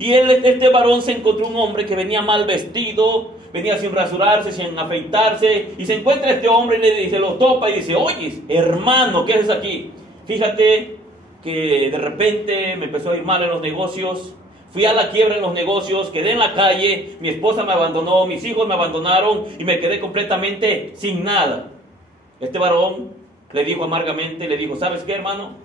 Y este varón se encontró un hombre que venía mal vestido, venía sin rasurarse, sin afeitarse, y se encuentra este hombre y se lo topa y dice: oye, hermano, ¿qué haces aquí? Fíjate que de repente me empezó a ir mal en los negocios, fui a la quiebra en los negocios, quedé en la calle, mi esposa me abandonó, mis hijos me abandonaron y me quedé completamente sin nada. Este varón le dijo amargamente, le dijo: ¿sabes qué, hermano?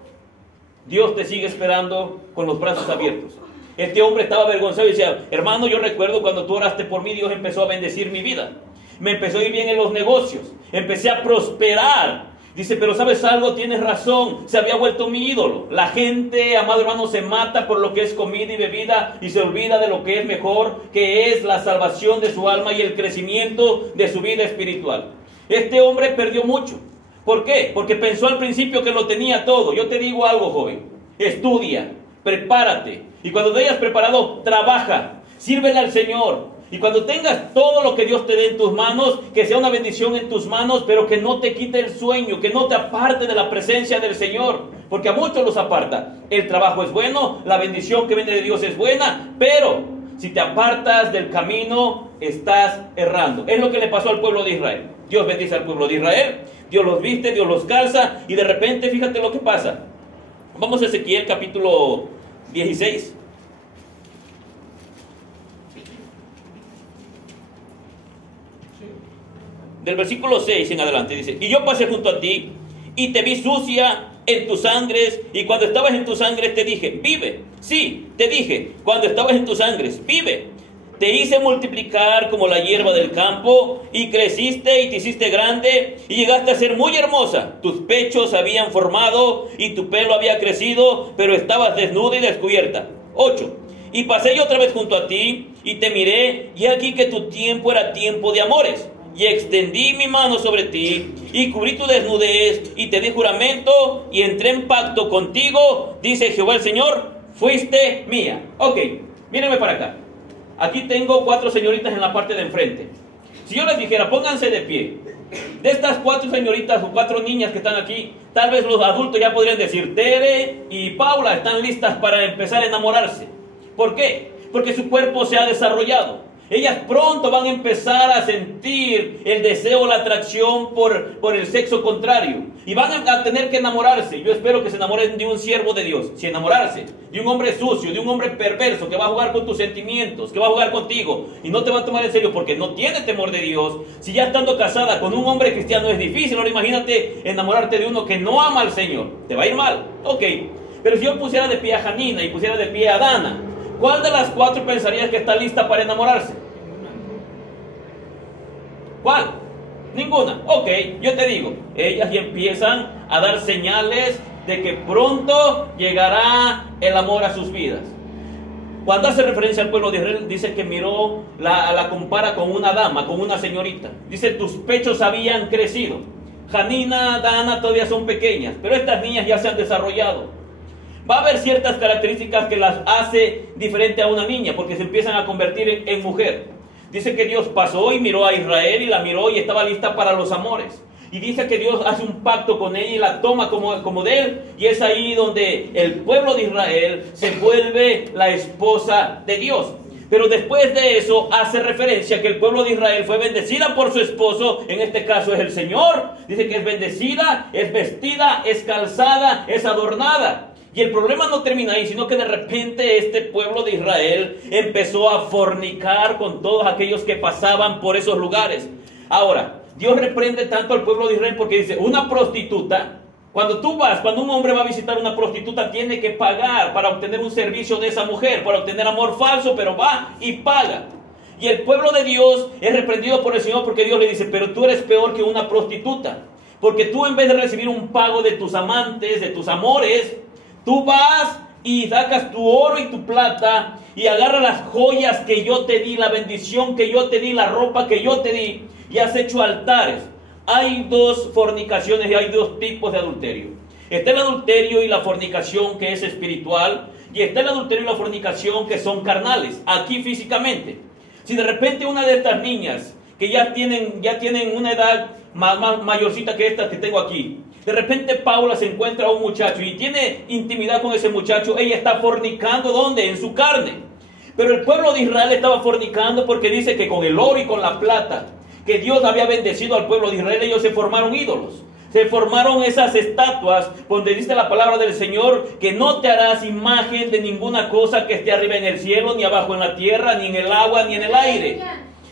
Dios te sigue esperando con los brazos abiertos. Este hombre estaba avergonzado y decía: hermano, yo recuerdo cuando tú oraste por mí, Dios empezó a bendecir mi vida. Me empezó a ir bien en los negocios, empecé a prosperar. Dice: pero ¿sabes algo? Tienes razón, se había vuelto mi ídolo. La gente, amado hermano, se mata por lo que es comida y bebida y se olvida de lo que es mejor, que es la salvación de su alma y el crecimiento de su vida espiritual. Este hombre perdió mucho. ¿Por qué? Porque pensó al principio que lo tenía todo. Yo te digo algo, joven: estudia, prepárate, y cuando te hayas preparado, trabaja, sírvele al Señor. Y cuando tengas todo lo que Dios te dé en tus manos, que sea una bendición en tus manos, pero que no te quite el sueño, que no te aparte de la presencia del Señor, porque a muchos los aparta. El trabajo es bueno, la bendición que viene de Dios es buena, pero si te apartas del camino, estás errando. Es lo que le pasó al pueblo de Israel. Dios bendice al pueblo de Israel, Dios los viste, Dios los calza, y de repente fíjate lo que pasa. Vamos a Ezequiel capítulo 16. Del versículo 6 en adelante dice: y yo pasé junto a ti y te vi sucia en tus sangres, y cuando estabas en tus sangres te dije: vive. Sí, te dije, cuando estabas en tus sangres, vive. Te hice multiplicar como la hierba del campo, y creciste y te hiciste grande, y llegaste a ser muy hermosa. Tus pechos habían formado, y tu pelo había crecido, pero estabas desnuda y descubierta. 8. Y pasé yo otra vez junto a ti, y te miré, y aquí que tu tiempo era tiempo de amores. Y extendí mi mano sobre ti, y cubrí tu desnudez, y te di juramento, y entré en pacto contigo, dice Jehová el Señor: fuiste mía. Ok, mírenme para acá. Aquí tengo 4 señoritas en la parte de enfrente. Si yo les dijera: pónganse de pie, de estas 4 señoritas o 4 niñas que están aquí, tal vez los adultos ya podrían decir: Tere y Paula están listas para empezar a enamorarse. ¿Por qué? Porque su cuerpo se ha desarrollado. Ellas pronto van a empezar a sentir el deseo, la atracción por el sexo contrario. Y van a tener que enamorarse. Yo espero que se enamoren de un siervo de Dios. Si enamorarse de un hombre sucio, de un hombre perverso, que va a jugar con tus sentimientos, que va a jugar contigo y no te va a tomar en serio porque no tiene temor de Dios. Si ya estando casada con un hombre cristiano es difícil, ahora imagínate enamorarte de uno que no ama al Señor. Te va a ir mal. Ok. Pero si yo pusiera de pie a Janina y pusiera de pie a Dana, ¿cuál de las 4 pensarías que está lista para enamorarse? ¿Cuál? Ninguna. Ok, yo te digo, ellas ya empiezan a dar señales de que pronto llegará el amor a sus vidas. Cuando hace referencia al pueblo de Israel, dice que miró, la compara con una dama, con una señorita. Dice: tus pechos habían crecido. Janina, Dana todavía son pequeñas, pero estas niñas ya se han desarrollado. Va a haber ciertas características que las hace diferente a una niña, porque se empiezan a convertir en mujer. Dice que Dios pasó y miró a Israel, y la miró y estaba lista para los amores. Y dice que Dios hace un pacto con ella y la toma como de él. Y es ahí donde el pueblo de Israel se vuelve la esposa de Dios. Pero después de eso hace referencia que el pueblo de Israel fue bendecida por su esposo. En este caso es el Señor. Dice que es bendecida, es vestida, es calzada, es adornada. Y el problema no termina ahí, sino que de repente este pueblo de Israel empezó a fornicar con todos aquellos que pasaban por esos lugares. Ahora, Dios reprende tanto al pueblo de Israel porque dice: una prostituta, cuando un hombre va a visitar una prostituta, tiene que pagar para obtener un servicio de esa mujer, para obtener amor falso, pero va y paga. Y el pueblo de Dios es reprendido por el Señor porque Dios le dice: pero tú eres peor que una prostituta, porque tú, en vez de recibir un pago de tus amantes, de tus amores, tú vas y sacas tu oro y tu plata y agarras las joyas que yo te di, la bendición que yo te di, la ropa que yo te di, y has hecho altares. Hay 2 fornicaciones y hay 2 tipos de adulterio. Está el adulterio y la fornicación, que es espiritual, y está el adulterio y la fornicación, que son carnales, aquí físicamente. Si de repente una de estas niñas que ya tienen una edad más mayorcita que estas que tengo aquí, de repente Paula se encuentra a un muchacho y tiene intimidad con ese muchacho, ella está fornicando, ¿dónde? En su carne. Pero el pueblo de Israel estaba fornicando porque dice que con el oro y con la plata que Dios había bendecido al pueblo de Israel, ellos se formaron ídolos. Se formaron esas estatuas donde dice la palabra del Señor que no te harás imagen de ninguna cosa que esté arriba en el cielo, ni abajo en la tierra, ni en el agua, ni en el aire.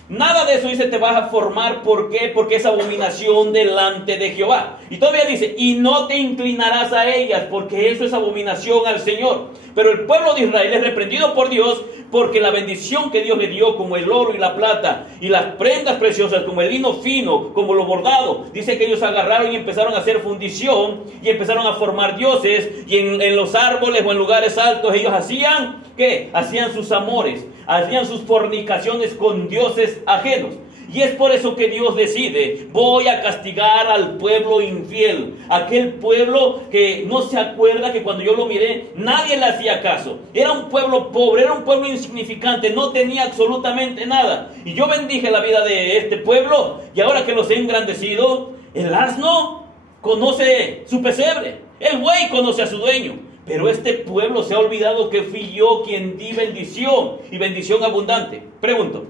Nada de eso dice te vas a formar. ¿Por qué? Porque es abominación delante de Jehová. Y todavía dice, y no te inclinarás a ellas, porque eso es abominación al Señor. Pero el pueblo de Israel es reprendido por Dios porque la bendición que Dios le dio, como el oro y la plata, y las prendas preciosas, como el lino fino, como lo bordado, dice que ellos agarraron y empezaron a hacer fundición, y empezaron a formar dioses, y en los árboles o en lugares altos ellos hacían, ¿qué? Hacían sus amores, hacían sus fornicaciones con dioses ajenos. Y es por eso que Dios decide, voy a castigar al pueblo infiel, aquel pueblo que no se acuerda que cuando yo lo miré, nadie le hacía caso. Era un pueblo pobre, era un pueblo insignificante, no tenía absolutamente nada. Y yo bendije la vida de este pueblo, y ahora que los he engrandecido, el asno conoce su pesebre, el buey conoce a su dueño. Pero este pueblo se ha olvidado que fui yo quien di bendición, y bendición abundante. Pregunto,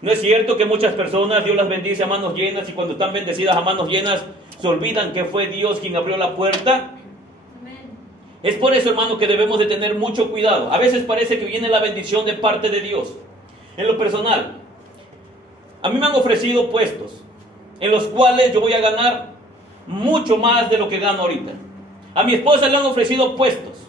¿no es cierto que muchas personas Dios las bendice a manos llenas, y cuando están bendecidas a manos llenas se olvidan que fue Dios quien abrió la puerta? Amén. Es por eso, hermano, que debemos de tener mucho cuidado. A veces parece que viene la bendición de parte de Dios. En lo personal, a mí me han ofrecido puestos en los cuales yo voy a ganar mucho más de lo que gano ahorita. A mi esposa le han ofrecido puestos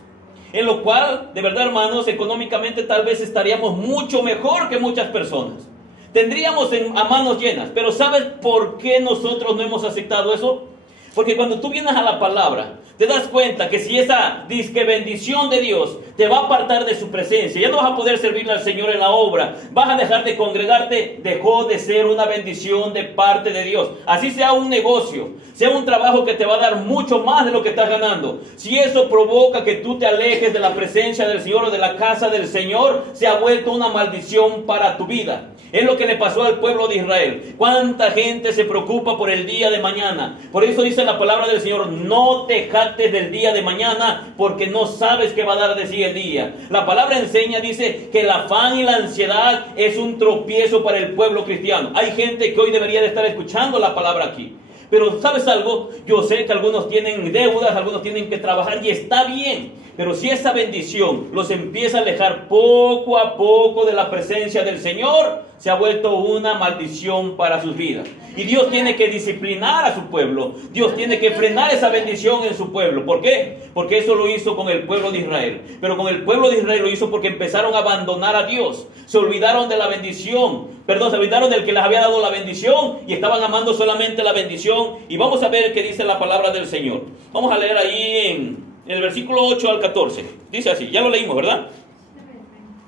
en lo cual, de verdad, hermanos, económicamente tal vez estaríamos mucho mejor que muchas personas. Tendríamos a manos llenas. Pero ¿sabes por qué nosotros no hemos aceptado eso? Porque cuando tú vienes a la palabra, te das cuenta que si esa disque bendición de Dios te va a apartar de su presencia, ya no vas a poder servirle al Señor en la obra, vas a dejar de congregarte, dejó de ser una bendición de parte de Dios. Así sea un negocio, sea un trabajo que te va a dar mucho más de lo que estás ganando. Si eso provoca que tú te alejes de la presencia del Señor o de la casa del Señor, se ha vuelto una maldición para tu vida. Es lo que le pasó al pueblo de Israel. ¿Cuánta gente se preocupa por el día de mañana? Por eso dice la palabra del Señor, no te jactes del día de mañana, porque no sabes qué va a dar de sí el día. La palabra enseña, dice, que el afán y la ansiedad es un tropiezo para el pueblo cristiano. Hay gente que hoy debería de estar escuchando la palabra aquí. Pero ¿sabes algo? Yo sé que algunos tienen deudas, algunos tienen que trabajar, y está bien. Pero si esa bendición los empieza a alejar poco a poco de la presencia del Señor, se ha vuelto una maldición para sus vidas. Y Dios tiene que disciplinar a su pueblo. Dios tiene que frenar esa bendición en su pueblo. ¿Por qué? Porque eso lo hizo con el pueblo de Israel. Pero con el pueblo de Israel lo hizo porque empezaron a abandonar a Dios. Se olvidaron de la bendición. Se olvidaron del que les había dado la bendición y estaban amando solamente la bendición. Y vamos a ver qué dice la palabra del Señor. Vamos a leer ahí en el versículo 8 al 14. Dice así, ya lo leímos, ¿verdad?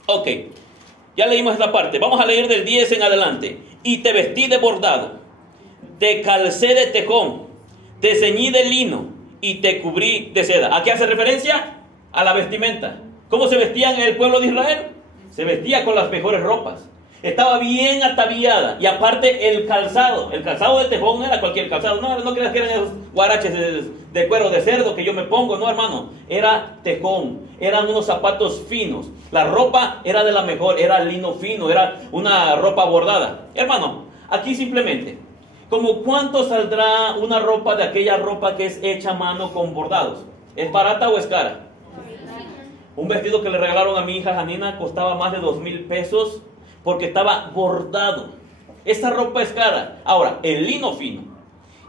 Ok, ya leímos esta parte. Vamos a leer del 10 en adelante. Y te vestí de bordado, te calcé de tejón, te ceñí de lino y te cubrí de seda. ¿A qué hace referencia? A la vestimenta. ¿Cómo se vestían en el pueblo de Israel? Se vestía con las mejores ropas. Estaba bien ataviada. Y aparte el calzado de tejón no era cualquier calzado. No creas que eran esos guaraches de cuero de cerdo que yo me pongo. No, hermano, era tejón. Eran unos zapatos finos. La ropa era de la mejor, era lino fino, era una ropa bordada. Hermano, aquí simplemente, ¿como cuánto saldrá una ropa de aquella ropa que es hecha a mano con bordados? ¿Es barata o es cara? Un vestido que le regalaron a mi hija Janina costaba más de 2,000 pesos. Porque estaba bordado. Esa ropa es cara. Ahora, el lino fino.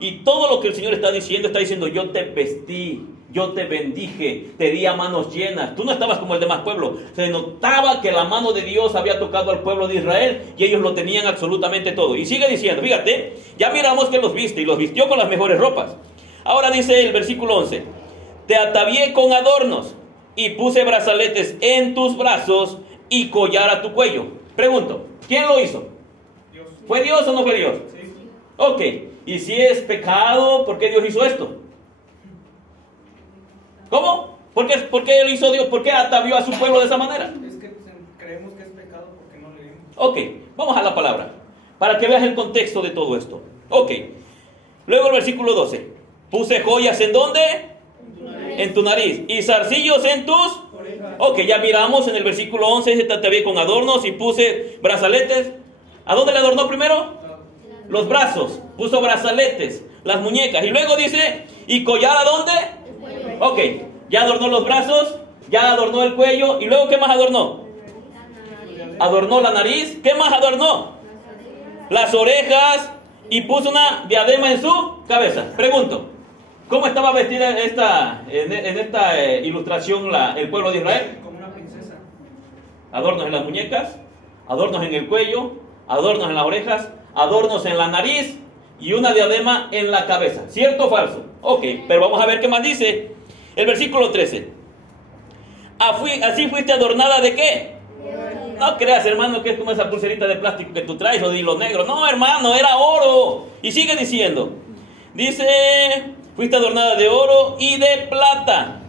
Y todo lo que el Señor está diciendo, yo te vestí, yo te bendije, te di a manos llenas. Tú no estabas como el demás pueblo. Se notaba que la mano de Dios había tocado al pueblo de Israel y ellos lo tenían absolutamente todo. Y sigue diciendo, fíjate, ya miramos que los viste y los vistió con las mejores ropas. Ahora dice el versículo 11, te atavié con adornos y puse brazaletes en tus brazos y collar a tu cuello. Pregunto, ¿quién lo hizo? Dios. ¿Fue Dios o no fue Dios? Sí. Ok, y si es pecado, ¿por qué Dios hizo esto? ¿Cómo? ¿Por qué lo hizo Dios? ¿Por qué atavió a su pueblo de esa manera? Es que creemos que es pecado porque no leímos. Ok, vamos a la palabra, para que veas el contexto de todo esto. Ok, luego el versículo 12. Puse joyas ¿en dónde? En tu nariz. Y zarcillos en tus Ok, ya miramos en el versículo 11, dice, te había con adornos y puse brazaletes. ¿A dónde le adornó primero? Los brazos, puso brazaletes, las muñecas. Y luego dice, ¿y collar a dónde? Ok, ya adornó los brazos, ya adornó el cuello. ¿Y luego qué más adornó? Adornó la nariz. ¿Qué más adornó? Las orejas. Y puso una diadema en su cabeza. Pregunto, ¿cómo estaba vestida en esta ilustración el pueblo de Israel? Como una princesa. Adornos en las muñecas, adornos en el cuello, adornos en las orejas, adornos en la nariz y una diadema en la cabeza. ¿Cierto o falso? Ok, pero vamos a ver qué más dice. El versículo 13. Así fuiste adornada ¿de qué? No creas, hermano, que es como esa pulserita de plástico que tú traes o de hilo negro. No, hermano, era oro. Y sigue diciendo. Dice, fuiste adornada de oro y de plata.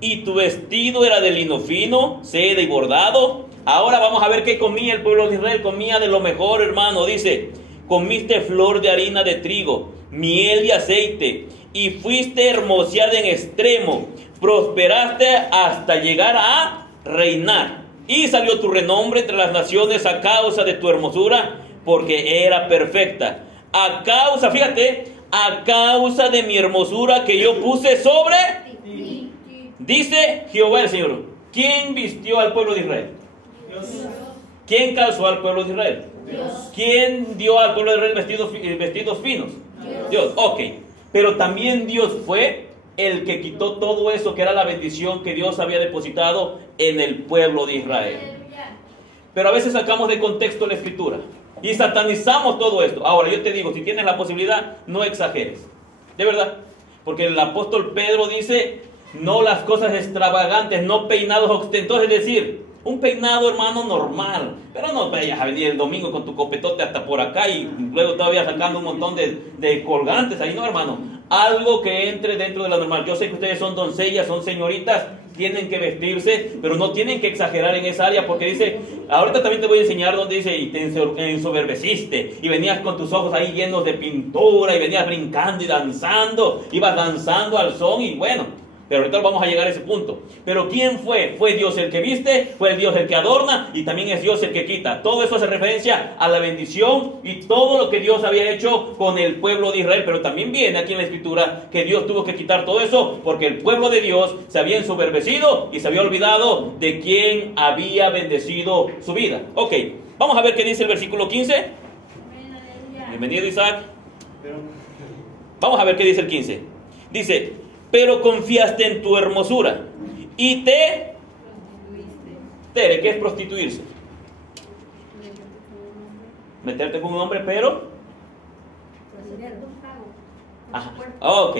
Y tu vestido era de lino fino, seda y bordado. Ahora vamos a ver qué comía el pueblo de Israel. Comía de lo mejor, hermano. Dice, comiste flor de harina de trigo, miel y aceite. Y fuiste hermoseada en extremo. Prosperaste hasta llegar a reinar. Y salió tu renombre entre las naciones a causa de tu hermosura, porque era perfecta. A causa, fíjate, a causa de mi hermosura que yo puse sobre ti. Dice Jehová el Señor. ¿Quién vistió al pueblo de Israel? Dios. ¿Quién calzó al pueblo de Israel? Dios. ¿Quién dio al pueblo de Israel vestidos finos? Dios. Ok. Pero también Dios fue el que quitó todo eso que era la bendición que Dios había depositado en el pueblo de Israel. Pero a veces sacamos de contexto la escritura y satanizamos todo esto. Ahora yo te digo, si tienes la posibilidad, no exageres. De verdad. Porque el apóstol Pedro dice, no las cosas extravagantes, no peinados ostentosos. Es decir, un peinado, hermano, normal. Pero no vayas a venir el domingo con tu copetote hasta por acá y luego todavía sacando un montón de colgantes ahí. No, hermano. Algo que entre dentro de la normal. Yo sé que ustedes son doncellas, son señoritas, tienen que vestirse, pero no tienen que exagerar en esa área, porque dice, ahorita también te voy a enseñar donde dice, y te ensoberbeciste, y venías con tus ojos ahí llenos de pintura, y venías brincando y danzando, ibas danzando al son, y bueno, pero ahorita vamos a llegar a ese punto. Pero ¿quién fue? Fue Dios el que viste, fue el Dios el que adorna, y también es Dios el que quita. Todo eso hace referencia a la bendición y todo lo que Dios había hecho con el pueblo de Israel. Pero también viene aquí en la escritura que Dios tuvo que quitar todo eso porque el pueblo de Dios se había ensoberbecido y se había olvidado de quién había bendecido su vida. Ok, vamos a ver qué dice el versículo 15. Bienvenido, Isaac. Vamos a ver qué dice el 15. Dice, pero confiaste en tu hermosura y te Tere, ¿qué es prostituirse? Meterte con un hombre, pero ajá. Ok.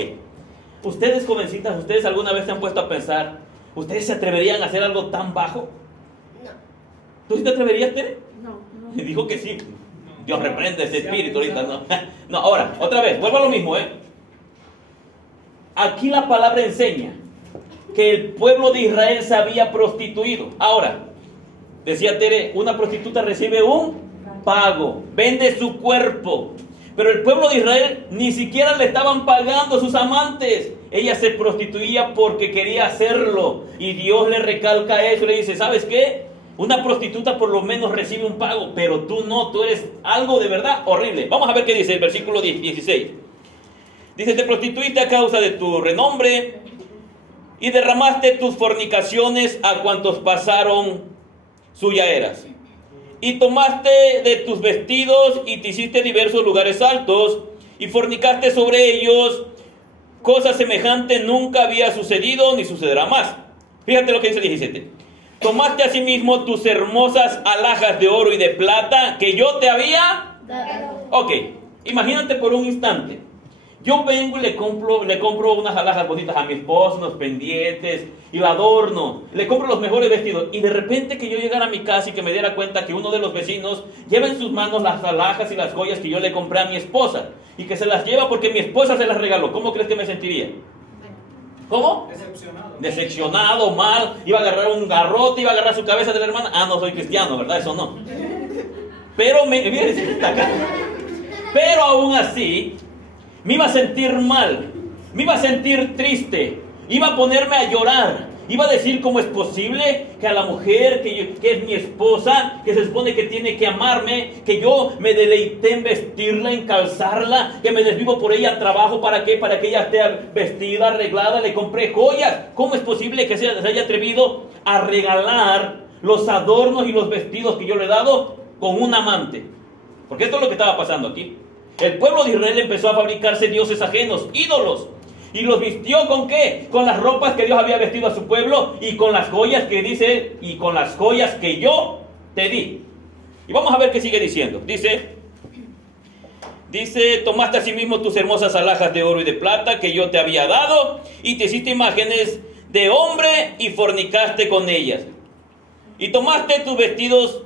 Ustedes, jovencitas, ¿ustedes alguna vez se han puesto a pensar, ¿ustedes se atreverían a hacer algo tan bajo? No. ¿Tú sí te atreverías, Tere? No. Y dijo que sí. Dios reprende ese espíritu ahorita, ¿no? No, ahora, otra vez, vuelvo a lo mismo, Aquí la palabra enseña que el pueblo de Israel se había prostituido. Ahora, decía Tere, una prostituta recibe un pago, vende su cuerpo. Pero el pueblo de Israel ni siquiera le estaban pagando a sus amantes. Ella se prostituía porque quería hacerlo. Y Dios le recalca eso y le dice, ¿sabes qué? Una prostituta por lo menos recibe un pago, pero tú no, tú eres algo de verdad horrible. Vamos a ver qué dice el versículo 16. Dice, te prostituiste a causa de tu renombre y derramaste tus fornicaciones a cuantos pasaron suya eras. Y tomaste de tus vestidos y te hiciste diversos lugares altos y fornicaste sobre ellos. Cosa semejante nunca había sucedido ni sucederá más. Fíjate lo que dice el 17. Tomaste asimismo tus hermosas alhajas de oro y de plata que yo te había dado. Ok, imagínate por un instante. Yo vengo y le compro unas alhajas bonitas a mi esposo, unos pendientes, y la adorno. Le compro los mejores vestidos. Y de repente que yo llegara a mi casa y que me diera cuenta que uno de los vecinos lleva en sus manos las alhajas y las joyas que yo le compré a mi esposa. Y que se las lleva porque mi esposa se las regaló. ¿Cómo crees que me sentiría? ¿Cómo? Decepcionado. Decepcionado, mal. Iba a agarrar un garrote, iba a agarrar su cabeza de la hermana. Ah, no soy cristiano, ¿verdad? Eso no. Pero pero aún así me iba a sentir mal, me iba a sentir triste, iba a ponerme a llorar, Iba a decir cómo es posible que a la mujer que es mi esposa, que se supone que tiene que amarme, que yo me deleité en vestirla, en calzarla, que me desvivo por ella, trabajo para que ella esté vestida, arreglada, le compré joyas. ¿Cómo es posible que se haya atrevido a regalar los adornos y los vestidos que yo le he dado con un amante? Porque esto es lo que estaba pasando aquí. El pueblo de Israel empezó a fabricarse dioses ajenos, ídolos. ¿Y los vistió con qué? Con las ropas que Dios había vestido a su pueblo y con las joyas que dice él, y con las joyas que yo te di. Y vamos a ver qué sigue diciendo. Dice, tomaste asimismo tus hermosas alhajas de oro y de plata que yo te había dado, y te hiciste imágenes de hombre y fornicaste con ellas. Y tomaste tus vestidos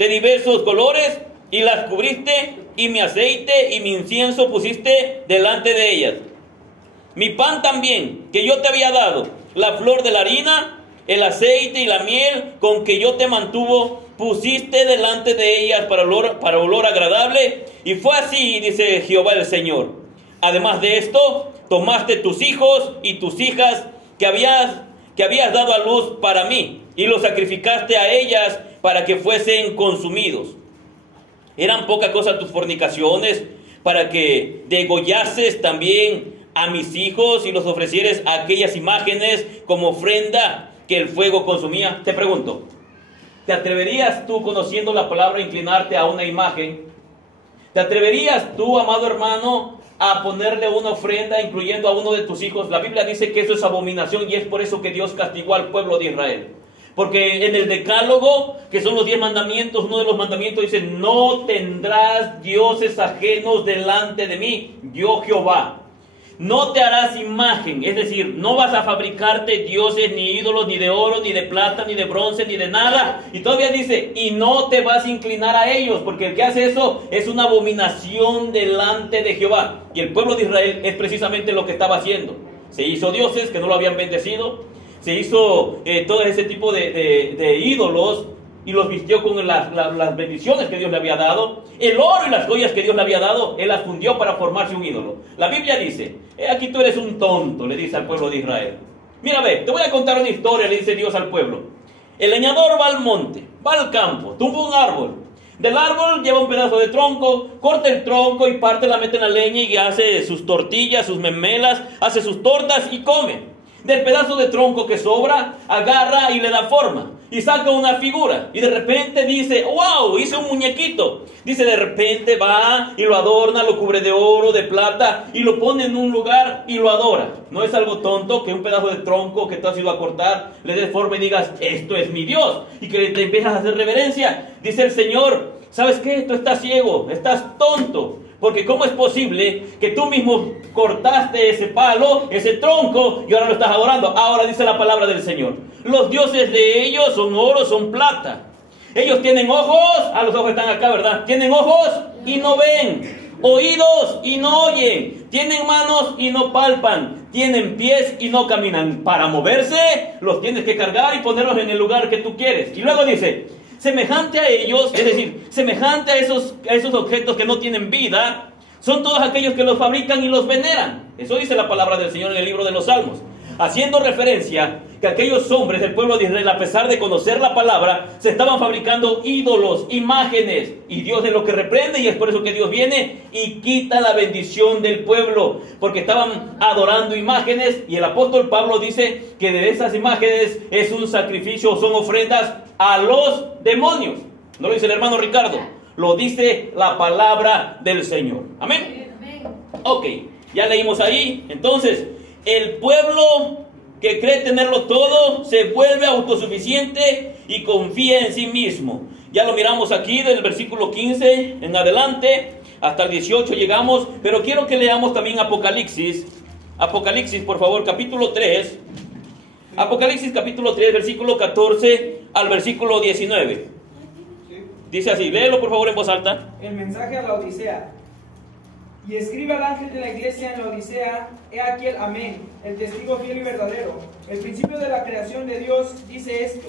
de diversos colores y las cubriste, y mi aceite y mi incienso pusiste delante de ellas. Mi pan también, que yo te había dado, la flor de la harina, el aceite y la miel con que yo te mantuvo, pusiste delante de ellas para olor agradable. Y fue así, dice Jehová el Señor. Además de esto, tomaste tus hijos y tus hijas que habías dado a luz para mí, y los sacrificaste a ellas para que fuesen consumidos. ¿Eran poca cosa tus fornicaciones para que degollases también a mis hijos y los ofrecieres a aquellas imágenes como ofrenda que el fuego consumía? Te pregunto, ¿te atreverías tú, conociendo la palabra, a inclinarte a una imagen? ¿Te atreverías tú, amado hermano, a ponerle una ofrenda incluyendo a uno de tus hijos? La Biblia dice que eso es abominación, y es por eso que Dios castigó al pueblo de Israel. Porque en el decálogo, que son los 10 mandamientos, uno de los mandamientos dice: no tendrás dioses ajenos delante de mí, yo Jehová. No te harás imagen, es decir, no vas a fabricarte dioses, ni ídolos, ni de oro, ni de plata, ni de bronce, ni de nada. Y todavía dice, y no te vas a inclinar a ellos, porque el que hace eso es una abominación delante de Jehová. Y el pueblo de Israel es precisamente lo que estaba haciendo. Se hizo dioses que no lo habían bendecido, se hizo todo ese tipo de ídolos, y los vistió con las bendiciones que Dios le había dado. El oro y las joyas que Dios le había dado, él las fundió para formarse un ídolo. La Biblia dice, aquí tú eres un tonto, le dice al pueblo de Israel. Mira, ve, te voy a contar una historia, le dice Dios al pueblo. El leñador va al monte, va al campo, tumba un árbol. Del árbol lleva un pedazo de tronco, corta el tronco y parte, la mete en la leña y hace sus tortillas, sus memelas, hace sus tortas y come. Del pedazo de tronco que sobra, agarra y le da forma. Y saca una figura. Y de repente dice, wow, hice un muñequito. Dice, de repente va y lo adorna, lo cubre de oro, de plata, y lo pone en un lugar y lo adora. ¿No es algo tonto que un pedazo de tronco que tú has ido a cortar le des forma y digas, esto es mi Dios? Y que te empiezas a hacer reverencia. Dice el Señor, ¿sabes qué? Tú estás ciego, estás tonto. Porque ¿cómo es posible que tú mismo cortaste ese palo, ese tronco, y ahora lo estás adorando? Ahora dice la palabra del Señor, los dioses de ellos son oro, son plata. Ellos tienen ojos, los ojos están acá, ¿verdad? Tienen ojos y no ven, oídos y no oyen, tienen manos y no palpan, tienen pies y no caminan. Para moverse, los tienes que cargar y ponerlos en el lugar que tú quieres. Y luego dice, semejante a ellos, es decir, semejante a esos objetos que no tienen vida, son todos aquellos que los fabrican y los veneran. Eso dice la palabra del Señor en el libro de los Salmos, haciendo referencia que aquellos hombres del pueblo de Israel, a pesar de conocer la palabra, se estaban fabricando ídolos, imágenes, y Dios es lo que reprende, y es por eso que Dios viene y quita la bendición del pueblo, porque estaban adorando imágenes. Y el apóstol Pablo dice que de esas imágenes es un sacrificio, son ofrendas a los demonios. No lo dice el hermano Ricardo, lo dice la palabra del Señor. Amén. Ok, ya leímos ahí. Entonces, el pueblo que cree tenerlo todo se vuelve autosuficiente y confía en sí mismo. Ya lo miramos aquí del versículo 15 en adelante, hasta el 18 llegamos, pero quiero que leamos también Apocalipsis. Apocalipsis, por favor, capítulo 3. Apocalipsis capítulo 3, versículo 14 al versículo 19. Sí. Dice así, léelo por favor en voz alta. El mensaje a la Odisea. Y escribe al ángel de la iglesia en la Odisea, he aquí el amén, el testigo fiel y verdadero, el principio de la creación de Dios, dice esto: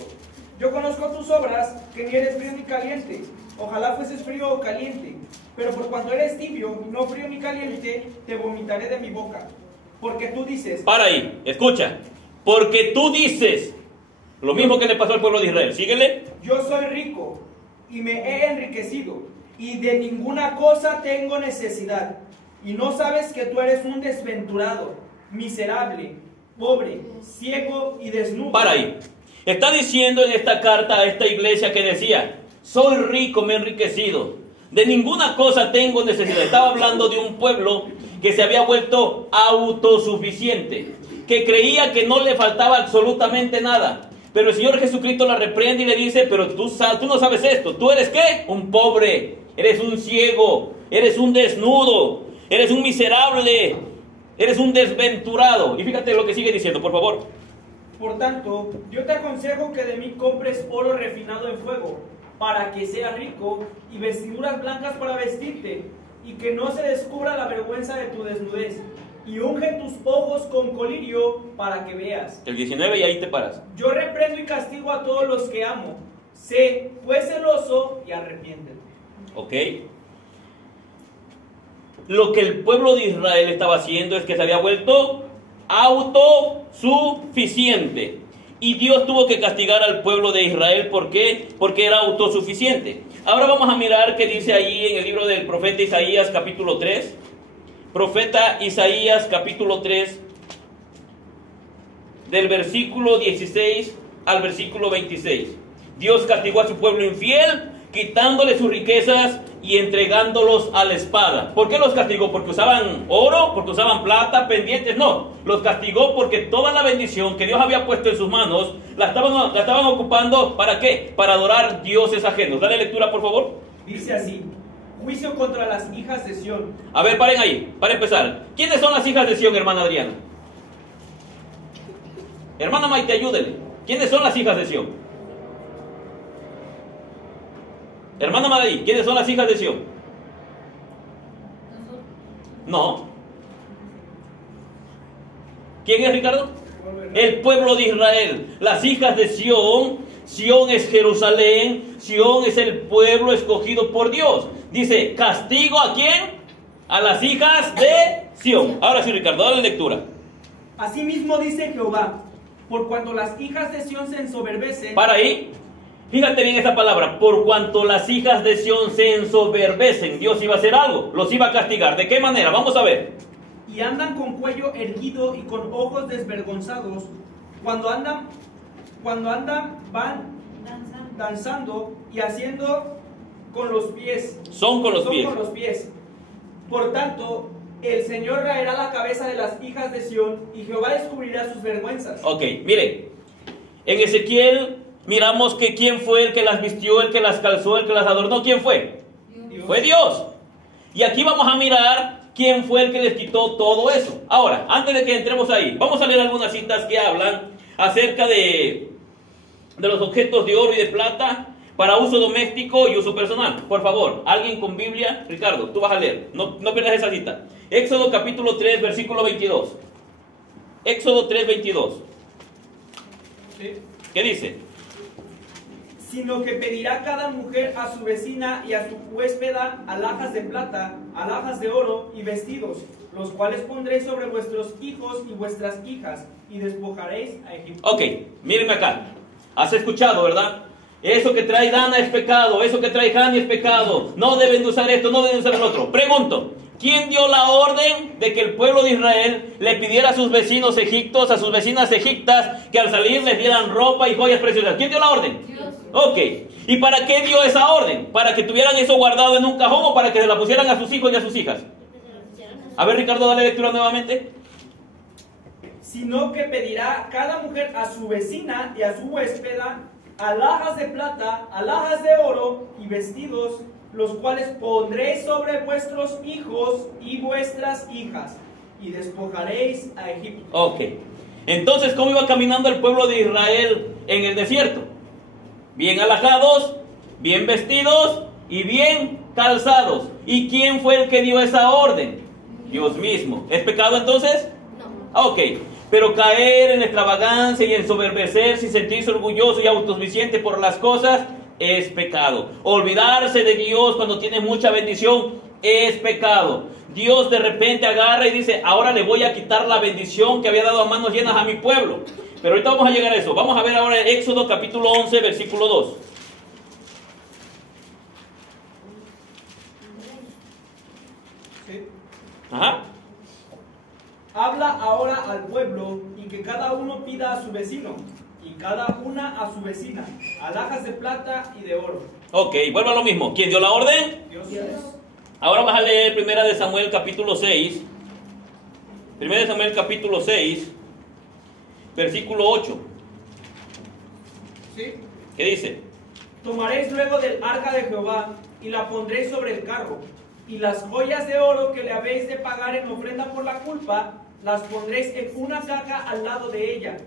yo conozco tus obras, que ni eres frío ni caliente, ojalá fueses frío o caliente, pero por cuanto eres tibio, no frío ni caliente, te vomitaré de mi boca. Porque tú dices... Para ahí, escucha. porque tú dices, lo mismo que le pasó al pueblo de Israel. Síguele. Yo soy rico y me he enriquecido, y de ninguna cosa tengo necesidad. Y no sabes que tú eres un desventurado, miserable, pobre, ciego y desnudo. Para ahí. Está diciendo en esta carta a esta iglesia que decía, soy rico, me he enriquecido, de ninguna cosa tengo necesidad. Estaba hablando de un pueblo que se había vuelto autosuficiente, que creía que no le faltaba absolutamente nada. Pero el Señor Jesucristo la reprende y le dice, pero tú no sabes esto. ¿Tú eres qué? Un pobre, eres un ciego, eres un desnudo, eres un miserable, eres un desventurado. Y fíjate lo que sigue diciendo, por favor. Por tanto, yo te aconsejo que de mí compres oro refinado en fuego, para que seas rico, y vestiduras blancas para vestirte, y que no se descubra la vergüenza de tu desnudez. Y unge tus ojos con colirio para que veas. El 19 y ahí te paras. Yo reprendo y castigo a todos los que amo. Sé, pues, celoso y arrepiéntete. Ok. Lo que el pueblo de Israel estaba haciendo es que se había vuelto autosuficiente. Y Dios tuvo que castigar al pueblo de Israel. ¿Por qué? Porque era autosuficiente. Ahora vamos a mirar qué dice ahí en el libro del profeta Isaías capítulo 3. Profeta Isaías capítulo 3, del versículo 16 al versículo 26. Dios castigó a su pueblo infiel, quitándole sus riquezas y entregándolos a la espada. ¿Por qué los castigó? ¿Porque usaban oro? ¿Porque usaban plata, pendientes? No, los castigó porque toda la bendición que Dios había puesto en sus manos la estaban ocupando, ¿para qué? Para adorar dioses ajenos. Dale lectura, por favor. Dice así: juicio contra las hijas de Sión. A ver, paren ahí, para empezar. ¿Quiénes son las hijas de Sión, hermana Adriana? Hermana Maite, ayúdele. ¿Quiénes son las hijas de Sión? Hermana Madrid, ¿quiénes son las hijas de Sión? No. ¿Quién es, Ricardo? El pueblo de Israel. Las hijas de Sión. Sión es Jerusalén. Sión es el pueblo escogido por Dios. Dice, ¿castigo a quién? A las hijas de Sión. Ahora sí, Ricardo, dale lectura. Asimismo dice Jehová, por cuanto las hijas de Sión se ensoberbecen. Para ahí. Fíjate bien esta palabra, por cuanto las hijas de Sión se ensoberbecen, Dios iba a hacer algo, los iba a castigar. ¿De qué manera? Vamos a ver. Y andan con cuello erguido y con ojos desvergonzados. Cuando andan van danzando y haciendo con los pies. Son con los pies. Por tanto, el Señor raerá la cabeza de las hijas de Sión y Jehová descubrirá sus vergüenzas. Ok, mire, en Ezequiel miramos que quién fue el que las vistió, el que las calzó, el que las adornó. ¿Quién fue? Dios. Fue Dios. Y aquí vamos a mirar quién fue el que les quitó todo eso. Ahora, antes de que entremos ahí, vamos a leer algunas citas que hablan acerca de los objetos de oro y de plata para uso doméstico y uso personal. Por favor, alguien con Biblia. Ricardo, tú vas a leer, no pierdas esa cita. Éxodo capítulo 3, versículo 22. Éxodo 3, 22. Sí. ¿Qué dice? Sino que pedirá cada mujer a su vecina y a su huéspeda alhajas de plata, alhajas de oro y vestidos, los cuales pondréis sobre vuestros hijos y vuestras hijas, y despojaréis a Egipto. Ok, mírenme acá. Has escuchado, ¿verdad? Eso que trae Dana es pecado, eso que trae Hani es pecado. No deben de usar esto, no deben de usar el otro. Pregunto, ¿quién dio la orden de que el pueblo de Israel le pidiera a sus vecinos egiptos, a sus vecinas egiptas, que al salir les dieran ropa y joyas preciosas? ¿Quién dio la orden? Dios. Ok, ¿y para qué dio esa orden? ¿Para que tuvieran eso guardado en un cajón o para que se la pusieran a sus hijos y a sus hijas? A ver, Ricardo, dale lectura nuevamente. Sino que pedirá cada mujer a su vecina y a su huéspeda alhajas de plata, alhajas de oro y vestidos, los cuales pondréis sobre vuestros hijos y vuestras hijas, y despojaréis a Egipto. Ok, entonces, ¿cómo iba caminando el pueblo de Israel en el desierto? Bien alhajados, bien vestidos y bien calzados. ¿Y quién fue el que dio esa orden? Dios mismo. ¿Es pecado entonces? No. Ok, pero caer en extravagancia y ensoberbecerse y sentirse orgulloso y autosuficiente por las cosas es pecado. Olvidarse de Dios cuando tiene mucha bendición es pecado. Dios de repente agarra y dice, ahora le voy a quitar la bendición que había dado a manos llenas a mi pueblo. Pero ahorita vamos a llegar a eso. Vamos a ver ahora Éxodo capítulo 11, versículo 2. Sí. Ajá. Habla ahora al pueblo y que cada uno pida a su vecino y cada una a su vecina alhajas de plata y de oro. Ok, vuelvo a lo mismo. ¿Quién dio la orden? Dios. Ahora vas a leer 1 de Samuel capítulo 6. 1 de Samuel capítulo 6, versículo 8. ¿Sí? ¿Qué dice? Tomaréis luego del arca de Jehová y la pondréis sobre el carro, y las joyas de oro que le habéis de pagar en ofrenda por la culpa, las pondréis en una caja al lado de ella,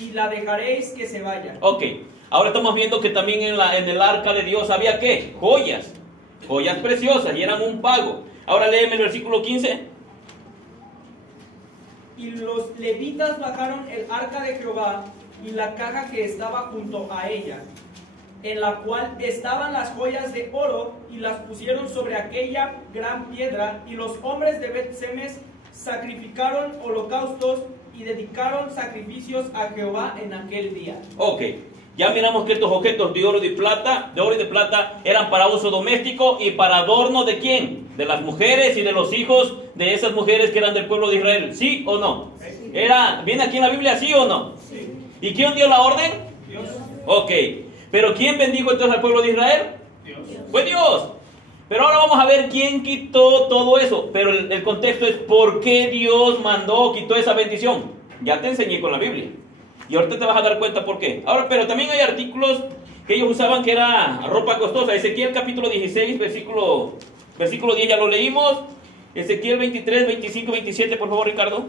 y la dejaréis que se vaya. Ok, ahora estamos viendo que también en el arca de Dios había ¿qué? Joyas. Joyas preciosas y eran un pago. Ahora léeme el versículo 15. Y los levitas bajaron el arca de Jehová y la caja que estaba junto a ella, en la cual estaban las joyas de oro, y las pusieron sobre aquella gran piedra, y los hombres de Bet-Semes sacrificaron holocaustos y dedicaron sacrificios a Jehová en aquel día. Ok, ya miramos que estos objetos de oro y de plata eran para uso doméstico y para adorno ¿de quién? De las mujeres y de los hijos de esas mujeres que eran del pueblo de Israel. ¿Sí o no? Sí. ¿Viene aquí en la Biblia sí o no? Sí. ¿Y quién dio la orden? Dios. Ok, pero ¿quién bendijo entonces al pueblo de Israel? Dios. Fue Dios. Pero ahora vamos a ver quién quitó todo eso. Pero el contexto es por qué Dios quitó esa bendición. Ya te enseñé con la Biblia. Y ahorita te vas a dar cuenta por qué. Ahora, pero también hay artículos que ellos usaban que era ropa costosa. Ezequiel capítulo 16, versículo 10, ya lo leímos. Ezequiel 23, 25, 27, por favor, Ricardo.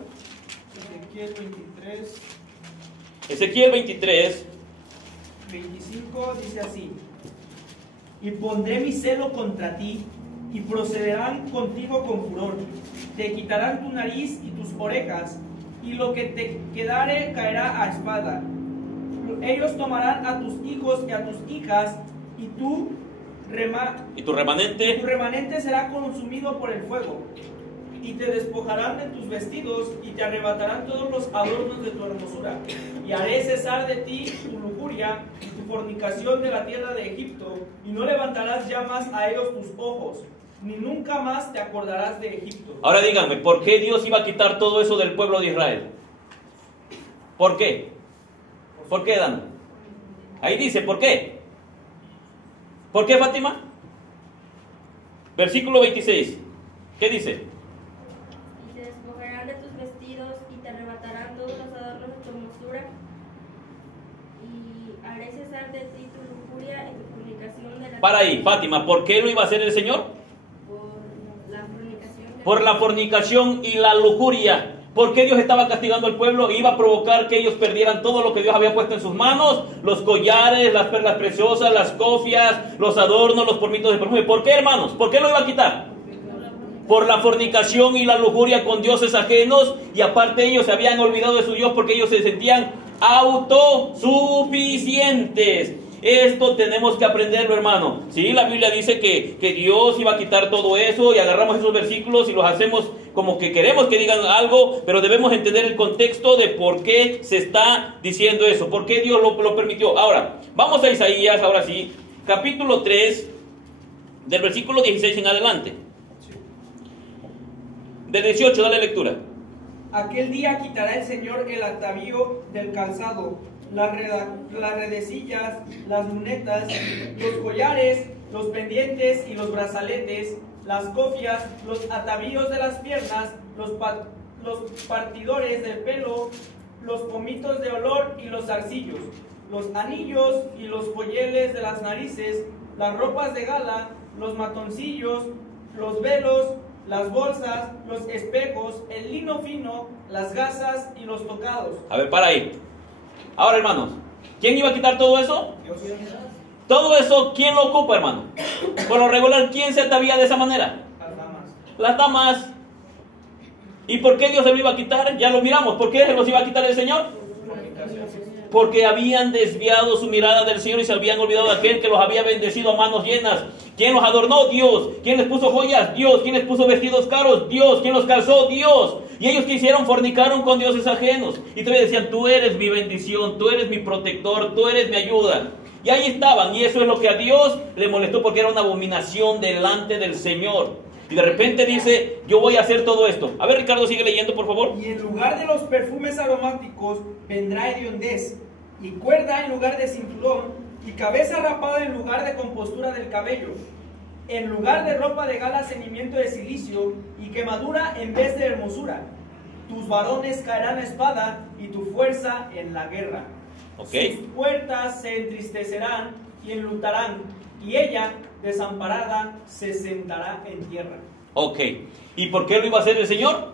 Ezequiel 23, Ezequiel 23. 25 dice así: y pondré mi celo contra ti, y procederán contigo con furor, te quitarán tu nariz y tus orejas, y lo que te quedare caerá a espada. Ellos tomarán a tus hijos y a tus hijas, y tu remanente será consumido por el fuego, y te despojarán de tus vestidos, y te arrebatarán todos los adornos de tu hermosura, y haré cesar de ti tu lujuria y tu fornicación de la tierra de Egipto, y no levantarás ya más a ellos tus ojos, ni nunca más te acordarás de Egipto. Ahora díganme, ¿por qué Dios iba a quitar todo eso del pueblo de Israel? ¿Por qué? ¿Por qué, Dan? Ahí dice, ¿por qué? ¿Por qué, Fátima? Versículo 26. ¿Qué dice? Y te despojarán de tus vestidos y te arrebatarán todos los adornos de tu hermosura, y haré cesar de ti tu lujuria y tu fornicación de la Para ahí, Fátima, ¿por qué lo iba a hacer el Señor? por la fornicación Por la fornicación y la lujuria. ¿Por qué Dios estaba castigando al pueblo? Iba a provocar que ellos perdieran todo lo que Dios había puesto en sus manos: los collares, las perlas preciosas, las cofias, los adornos, los polvitos de perfume. ¿Por qué, hermanos? ¿Por qué lo iba a quitar? Por la fornicación y la lujuria con dioses ajenos, y aparte ellos se habían olvidado de su Dios porque ellos se sentían autosuficientes. Esto tenemos que aprenderlo, hermano. Sí, la Biblia dice que Dios iba a quitar todo eso, y agarramos esos versículos y los hacemos como que queremos que digan algo, pero debemos entender el contexto de por qué se está diciendo eso, por qué Dios lo permitió. Ahora, vamos a Isaías, ahora sí, capítulo 3, del versículo 16 en adelante. Del 18, dale lectura. Aquel día quitará el Señor el atavío del calzado, las redecillas, las lunetas, los collares, los pendientes y los brazaletes, las cofias, los atavíos de las piernas, los partidores del pelo, los pomitos de olor y los zarcillos, los anillos y los joyeles de las narices, las ropas de gala, los matoncillos, los velos, las bolsas, los espejos, el lino fino, las gasas y los tocados. A ver, para ahí. Ahora, hermanos, ¿quién iba a quitar todo eso? Dios. Todo eso, ¿quién lo ocupa, hermano? Por lo regular, ¿quién se atavía de esa manera? Las damas. Las damas. ¿Y por qué Dios se lo iba a quitar? Ya lo miramos. ¿Por qué se los iba a quitar el Señor? Porque habían desviado su mirada del Señor y se habían olvidado de aquel que los había bendecido a manos llenas. ¿Quién los adornó? Dios. ¿Quién les puso joyas? Dios. ¿Quién les puso vestidos caros? Dios. ¿Quién los calzó? Dios. Y ellos que hicieron, fornicaron con dioses ajenos. Y todavía decían, tú eres mi bendición, tú eres mi protector, tú eres mi ayuda. Y ahí estaban, y eso es lo que a Dios le molestó, porque era una abominación delante del Señor. Y de repente dice, yo voy a hacer todo esto. A ver, Ricardo, sigue leyendo, por favor. Y en lugar de los perfumes aromáticos vendrá hediondez, y cuerda en lugar de cinturón, y cabeza rapada en lugar de compostura del cabello, en lugar de ropa de gala ceñimiento de cilicio, y quemadura en vez de hermosura. Tus varones caerán a espada, y tu fuerza en la guerra. Okay. Sus puertas se entristecerán y enlutarán, y ella, desamparada, se sentará en tierra. Ok. ¿Y por qué lo iba a hacer el Señor?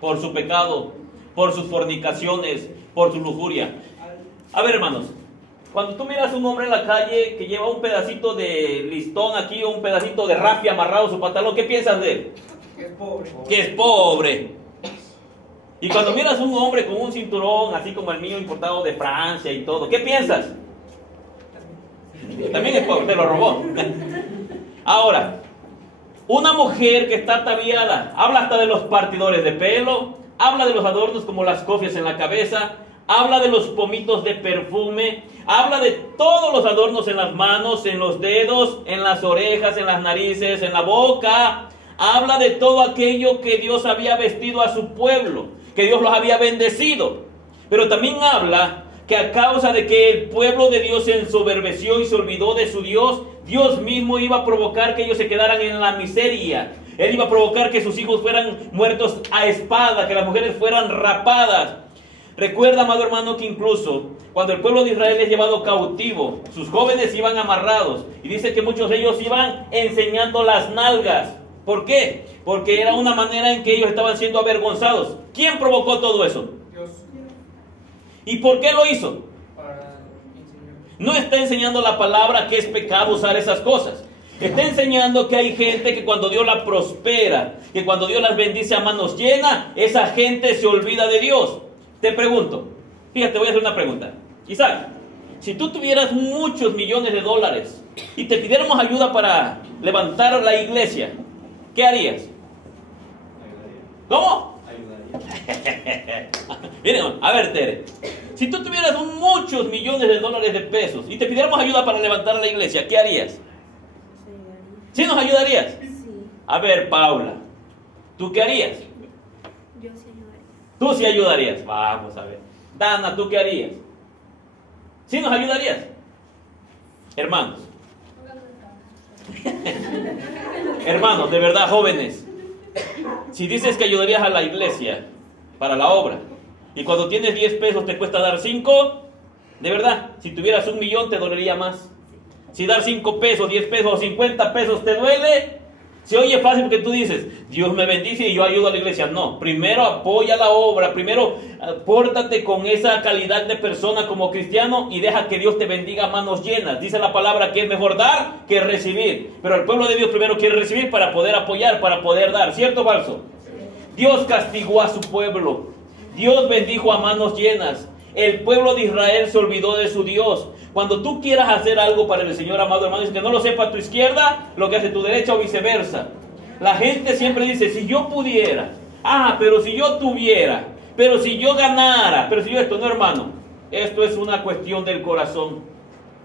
Por su pecado, por sus fornicaciones, por su lujuria. A ver, hermanos, cuando tú miras a un hombre en la calle que lleva un pedacito de listón aquí o un pedacito de rafia amarrado a su pantalón, ¿qué piensas de él? Que es pobre. Que es pobre. Y cuando miras a un hombre con un cinturón así como el mío importado de Francia y todo, ¿qué piensas? También es pobre, te lo robó. Ahora, una mujer que está ataviada, habla hasta de los partidores de pelo, habla de los adornos como las cofias en la cabeza, habla de los pomitos de perfume, habla de todos los adornos en las manos, en los dedos, en las orejas, en las narices, en la boca. Habla de todo aquello que Dios había vestido a su pueblo, que Dios los había bendecido. Pero también habla que a causa de que el pueblo de Dios se ensoberbeció y se olvidó de su Dios, Dios mismo iba a provocar que ellos se quedaran en la miseria. Él iba a provocar que sus hijos fueran muertos a espada, que las mujeres fueran rapadas. Recuerda, amado hermano, que incluso cuando el pueblo de Israel es llevado cautivo, sus jóvenes iban amarrados. Y dice que muchos de ellos iban enseñando las nalgas. ¿Por qué? Porque era una manera en que ellos estaban siendo avergonzados. ¿Quién provocó todo eso? Dios. ¿Y por qué lo hizo? Para enseñar. No está enseñando la palabra que es pecado usar esas cosas. Está enseñando que hay gente que cuando Dios la prospera, que cuando Dios las bendice a manos llenas, esa gente se olvida de Dios. Te pregunto, fíjate, voy a hacer una pregunta. Isaac, si tú tuvieras muchos millones de dólares y te pidiéramos ayuda para levantar la iglesia, ¿qué harías? ¿Cómo? Miren, a ver, Tere, si tú tuvieras muchos millones de dólares de pesos y te pidiéramos ayuda para levantar la iglesia, ¿qué harías? ¿Sí nos ayudarías? Sí, A ver, Paula, ¿tú qué harías? yo sí ayudaría. Tú sí ayudarías. Vamos a ver. Dana, ¿tú qué harías? ¿Sí nos ayudarías? Hermanos. Hermanos, de verdad, jóvenes. Si dices que ayudarías a la iglesia para la obra y cuando tienes 10 pesos te cuesta dar 5, de verdad, si tuvieras 1 millón te dolería más. Si dar 5 pesos, 10 pesos o 50 pesos te duele, se oye fácil porque tú dices, Dios me bendice y yo ayudo a la iglesia. No, primero apoya la obra, primero pórtate con esa calidad de persona como cristiano y deja que Dios te bendiga a manos llenas. Dice la palabra que es mejor dar que recibir. Pero el pueblo de Dios primero quiere recibir para poder apoyar, para poder dar. ¿Cierto o falso? Dios castigó a su pueblo. Dios bendijo a manos llenas. El pueblo de Israel se olvidó de su Dios. Cuando tú quieras hacer algo para el Señor, amado hermano, es que no lo sepa tu izquierda, lo que hace tu derecha o viceversa. La gente siempre dice, si yo pudiera, pero si yo tuviera, pero si yo ganara, pero si yo esto, no, hermano. Esto es una cuestión del corazón.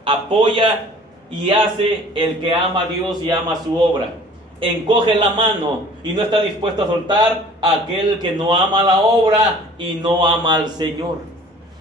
Apoya y hace el que ama a Dios y ama su obra. Encoge la mano y no está dispuesto a soltar a aquel que no ama la obra y no ama al Señor.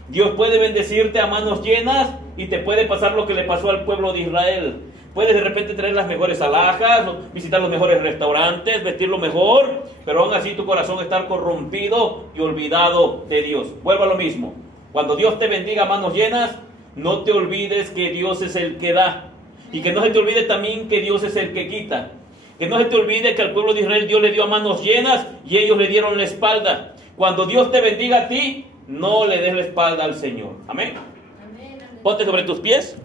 Dios puede bendecirte a manos llenas y te puede pasar lo que le pasó al pueblo de Israel. Puedes de repente traer las mejores alhajas, visitar los mejores restaurantes, vestirlo mejor, pero aún así tu corazón estar corrompido y olvidado de Dios. Vuelvo a lo mismo. Cuando Dios te bendiga a manos llenas, no te olvides que Dios es el que da. Y que no se te olvide también que Dios es el que quita. Que no se te olvide que al pueblo de Israel Dios le dio a manos llenas y ellos le dieron la espalda. Cuando Dios te bendiga a ti, no le des la espalda al Señor. Amén. Amén. Ponte sobre tus pies.